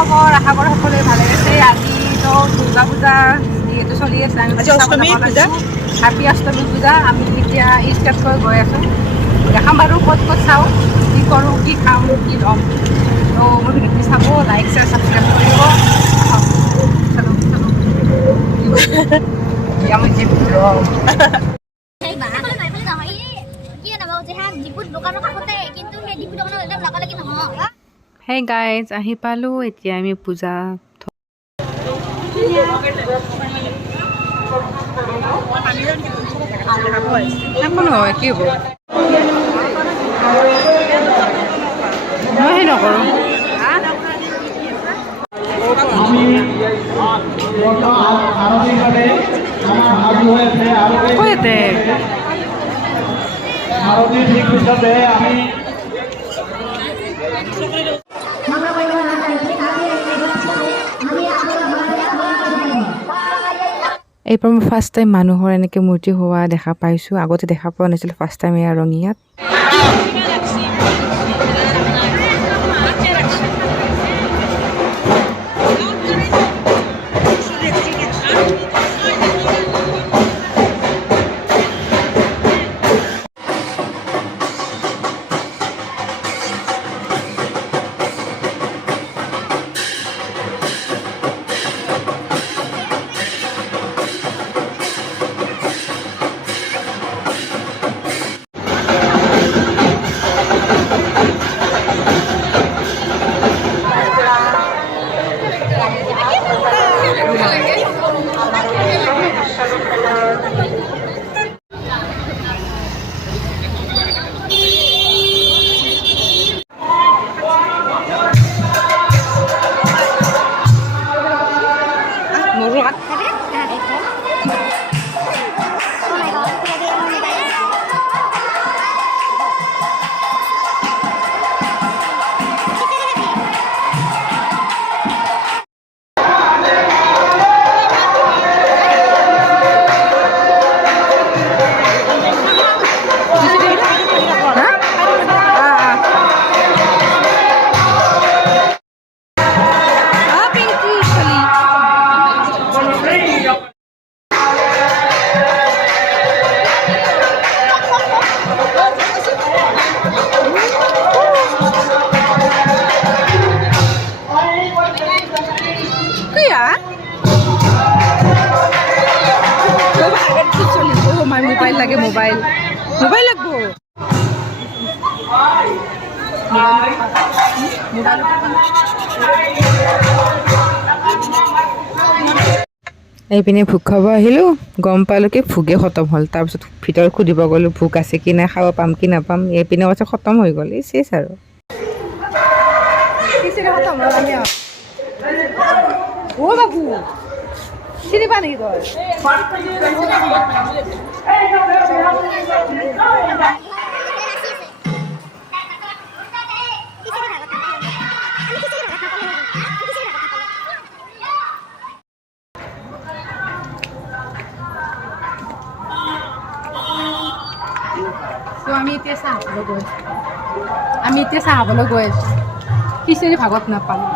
খবৰ আশা কৰোঁ সকলোৱে ভালে আছে। আজিতো দুৰ্গা পূজা যিহেতু চলি আছে, আমি হেপী অষ্টমী পূজা। আমি এতিয়া ষ্টেপকৈ গৈ আছোঁ। দেখাম বাৰু ক'ত ক'ত চাওঁ, কি কৰোঁ, কি খাওঁ, কি ল'ম। তো মোৰ ভিডিঅ'টো চাব, লাইক শ্বেয়াৰ ছাবস্ক্ৰাইব কৰিব। হেই গাইজ, আহি পালোঁ। এতিয়া আমি পূজা একো নহয়, কি হ'ব, মই সেই নকৰোঁ। এইবাৰ মই ফাৰ্ষ্ট টাইম মানুহৰ এনেকৈ মূৰ্তি হোৱা দেখা পাইছোঁ। আগতে দেখা পোৱা নাছিলোঁ, ফাৰ্ষ্ট টাইম এয়া ৰঙিয়াত। মোবাইল লাগে, মোবাইল লাগবো। এইপিনে ভোগ খাব আহিলোঁ, গম পালোঁ কি ভোগে খতম হ'ল। তাৰপিছত ভিতৰত সুধিব গ'লোঁ ভোগ আছে কি নাই, খাব পাম কি নাপাম। এইপিনে কৈছে খতম হৈ গ'ল। এই চেছ আৰু বাবু চিনি পা নেকি তই? আমি এতিয়া চাহ খাবলৈ গৈ আছোঁ। খিচিৰি ভাগত নাপালোঁ।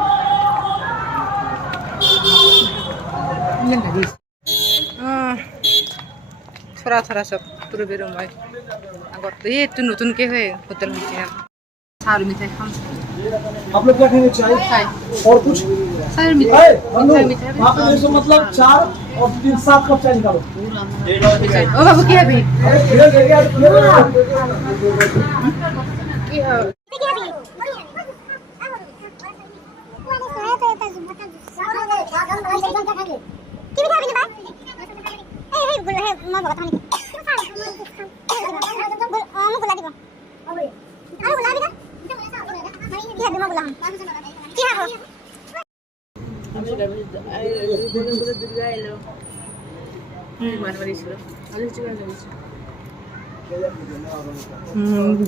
থৰা চব তুৰবি ৰ মই আগত এইটো নতুনকৈ হয় হোটেল নিচিনা। চাহ আৰু মিঠাই খাম। आप लोग क्या खाएंगे? चाय और कुछ? चाय और मिठाई। आप ऐसे मतलब 4 और 3 7 कप चाय निकालो। ओ बाबू की है भी?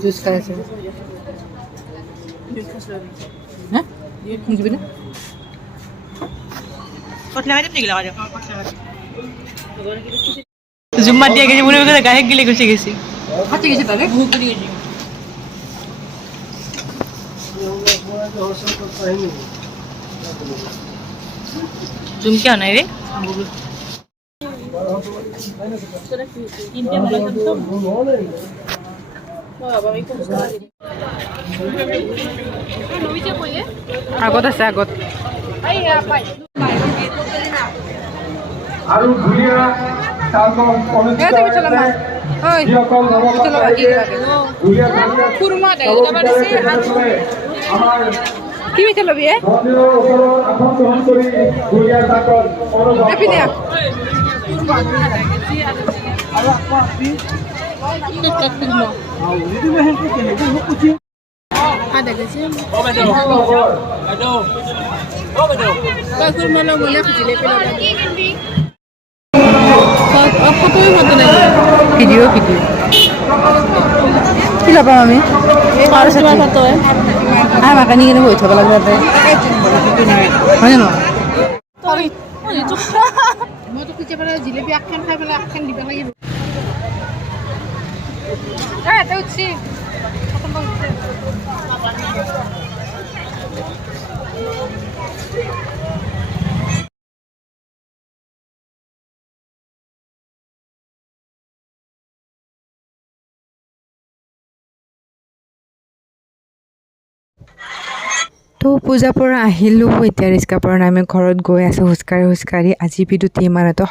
জুস খাই আছে। হ্যাঁ বুঝবি না জুম্মা দিয়ে গেছি মনে করে গায়ে গিলে গুছে গেছি হাতে গেছে তাহলে মুখ করে গেছি জুম কিয় নাই ৰে আগত আছে আগত আৰু ধুনীয়া চালকল অনুষ্ঠিত হৈছে যিসকল আমাৰ কি মিঠা ল'বি মন্দিৰৰ ওচৰত আসন গ্ৰহণ কৰি ধুনীয়া চালকল ভিডিঅ' কি ল'বাম আমি মাকানি কিনে বহি থ'ব লাগে তাতে হয় নে নহয় মইতো কেতিয়াবা জিলেপি আগখান খাই পেলাই আগখান দিব লাগিব এটা উঠছি তো পূজাৰ পৰা আহিলোঁ এতিয়া ৰিক্সাৰ পৰা আমি ঘৰত গৈ আছোঁ খোজকাঢ়ি আজি ভিডিঅ'টো ইমানতে